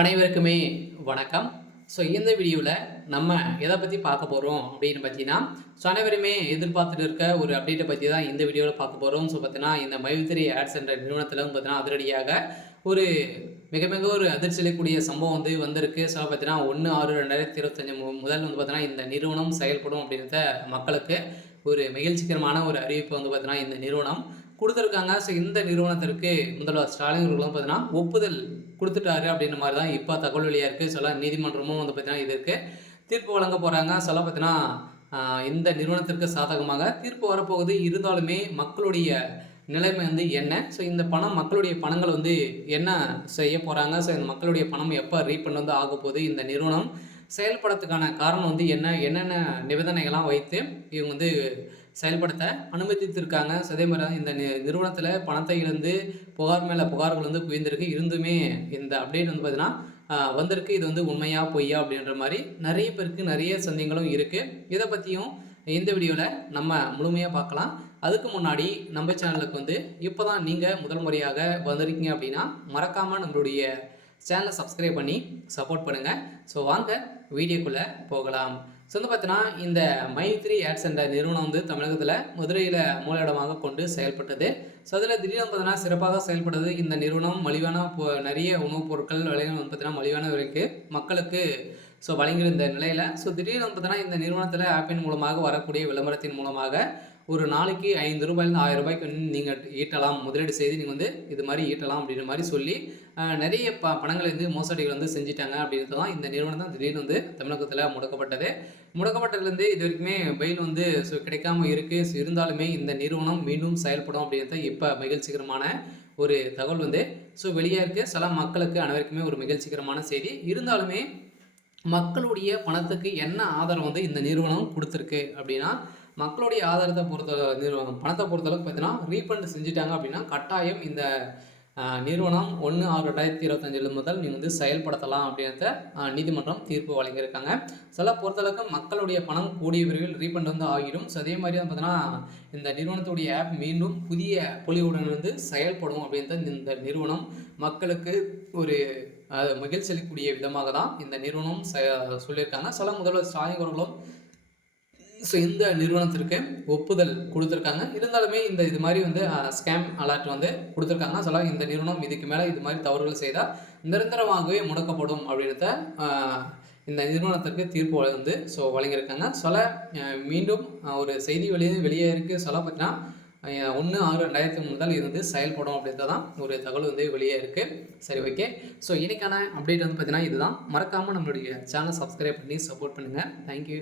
அனைவருக்குமே வணக்கம். இந்த வீடியோவில் நம்ம எதை பற்றி பார்க்க போகிறோம் அப்படின்னு பார்த்தீங்கன்னா, அனைவருமே எதிர்பார்த்துட்டு இருக்க ஒரு அப்டேட்டை பற்றி தான் இந்த வீடியோவில் பார்க்க போகிறோம். பார்த்தீங்கன்னா, இந்த மைத்ரி ஆட்ஸ் என்ற நிறுவனத்தில் பார்த்தீங்கன்னா அதிரடியாக ஒரு மிக மிக ஒரு அதிர்ச்சி அளிக்கக்கூடிய சம்பவம் வந்திருக்கு. பார்த்தீங்கன்னா 1/6/2025 முதல் பார்த்தீங்கன்னா இந்த நிறுவனம் செயல்படும் அப்படின்றத மக்களுக்கு ஒரு மகிழ்ச்சிகரமான ஒரு அறிவிப்பு பார்த்தீங்கன்னா இந்த நிறுவனம் கொடுத்துருக்காங்க. இந்த நிறுவனத்திற்கு முதல்வர் ஸ்டாலின் அவர்களும் பார்த்தீங்கன்னா ஒப்புதல் கொடுத்துட்டாரு அப்படின்ற மாதிரி தான் இப்போ தகவல் வெளியாக இருக்குது. நீதிமன்றமும் பார்த்தீங்கன்னா இதற்கு தீர்ப்பு வழங்க போகிறாங்க. பார்த்தீங்கன்னா இந்த நிறுவனத்திற்கு சாதகமாக தீர்ப்பு வரப்போகுது. இருந்தாலுமே மக்களுடைய நிலைமை என்ன? இந்த பணம் மக்களுடைய பணங்கள் என்ன செய்ய போகிறாங்க? இந்த மக்களுடைய பணம் எப்போ ரீஃபண்ட் ஆக போகுது? இந்த நிறுவனம் செயல்படுறதுக்கான காரணம் என்னென்ன நிபந்தனைகள்லாம் வைத்து இவங்க செயல்படுத்த அனுமதித்திருக்காங்க. அதே மாதிரி தான் இந்த நிறுவனத்தில் பணத்தை இழந்து புகார் மேலே புகார்கள் குவிந்திருக்கு. இருந்துமே இந்த அப்டேட் பார்த்தீங்கன்னா வந்திருக்கு. இது உண்மையா பொய்யா அப்படின்ற மாதிரி நிறைய பேருக்கு நிறைய சந்தேகங்களும் இருக்குது. இதை பற்றியும் இந்த வீடியோவில் நம்ம முழுமையாக பார்க்கலாம். அதுக்கு முன்னாடி நம்ம சேனலுக்கு இப்போ தான் நீங்கள் முதல் முறையாக வந்திருக்கீங்க அப்படின்னா மறக்காமல் நம்மளுடைய சேனலை சப்ஸ்கிரைப் பண்ணி சப்போர்ட் பண்ணுங்கள். வாங்க வீடியோக்குள்ளே போகலாம். பார்த்தீங்கன்னா இந்த மைத்ரி ஆட்ஸ் என்ற நிறுவனம் தமிழகத்தில் மதுரையில் மூலஇடமாக கொண்டு செயல்பட்டது. அதில் திடீர்னு பார்த்தீங்கன்னா சிறப்பாக செயல்பட்டது. இந்த நிறுவனம் மலிவான நிறைய உணவுப் பொருட்கள் விலைகள் பார்த்தீங்கன்னா மலிவான விலைக்கு மக்களுக்கு வழங்கியிருந்த நிலையில் திடீர்னு பார்த்தீங்கன்னா இந்த நிறுவனத்தில் ஆப்பின் மூலமாக வரக்கூடிய விளம்பரத்தின் மூலமாக ஒரு நாளைக்கு 5 ரூபாயிலிருந்து 1000 ரூபாய்க்கு நீங்கள் ஈட்டலாம், முதலீடு செய்து நீங்கள் இது மாதிரி ஈட்டலாம் அப்படின்ற மாதிரி சொல்லி நிறைய பணங்களை மோசடிகள் செஞ்சுட்டாங்க. அப்படின்றது தான் இந்த நிறுவனம் தான் திடீர்னு தமிழகத்தில் முடக்கப்பட்டதுலேருந்து இது வரைக்குமே பெயில் கிடைக்காம இருக்குது. இருந்தாலுமே இந்த நிறுவனம் மீண்டும் செயல்படும் அப்படின்றது இப்போ மகிழ்ச்சிகரமான ஒரு தகவல் வெளியாக இருக்குது. சில மக்களுக்கு அனைவருக்குமே ஒரு மகிழ்ச்சிகரமான செய்தி. இருந்தாலுமே மக்களுடைய பணத்துக்கு என்ன ஆதரவு இந்த நிறுவனம் கொடுத்துருக்கு அப்படின்னா, மக்களுடைய ஆதாரத்தை பணத்தை பொறுத்தளவுக்கு பார்த்தீங்கன்னா ரீஃபண்ட் செஞ்சுட்டாங்க அப்படின்னா கட்டாயம் இந்த நிறுவனம் 1/6/2025 முதல் நீங்கள் செயல்படுத்தலாம் அப்படின்றத நீதிமன்றம் தீர்ப்பு வழங்கியிருக்காங்க. பொறுத்தளவுக்கு மக்களுடைய பணம் கூடிய விரைவில் ரீஃபண்ட் ஆகிடும். அதே மாதிரி பார்த்தீங்கன்னா இந்த நிறுவனத்துடைய ஆப் மீண்டும் புதிய பொலிவுடன் செயல்படும் அப்படின்றது இந்த நிறுவனம் மக்களுக்கு ஒரு மகிழ்ச்சி அளிக்கக்கூடிய விதமாக தான் இந்த நிறுவனம் சொல்லியிருக்காங்க. முதல்வர் ஸ்டாலின் அவர்களும் இந்த நிறுவனத்திற்கு ஒப்புதல் கொடுத்துருக்காங்க. இருந்தாலுமே இது மாதிரி ஸ்கேம் அலர்ட் கொடுத்துருக்காங்க. இந்த நிறுவனம் இதுக்கு மேலே இது மாதிரி தவறுகள் செய்தால் நிரந்தரமாகவே முடக்கப்படும் அப்படின்றத இந்த நிறுவனத்திற்கு தீர்ப்பு வழங்கியிருக்காங்க. மீண்டும் ஒரு செய்தி வெளியே இருக்குது. பார்த்தீங்கன்னா 1/6/2025 முதல் செயல்படும் அப்படின்றது தான் ஒரு தகவல் வெளியே இருக்குது. சரி, ஓகே. இன்னைக்கான அப்டேட் பார்த்தீங்கன்னா இதுதான். மறக்காமல் நம்மளுடைய சேனல் சப்ஸ்கிரைப் பண்ணி சப்போர்ட் பண்ணுங்கள். தேங்க்யூ.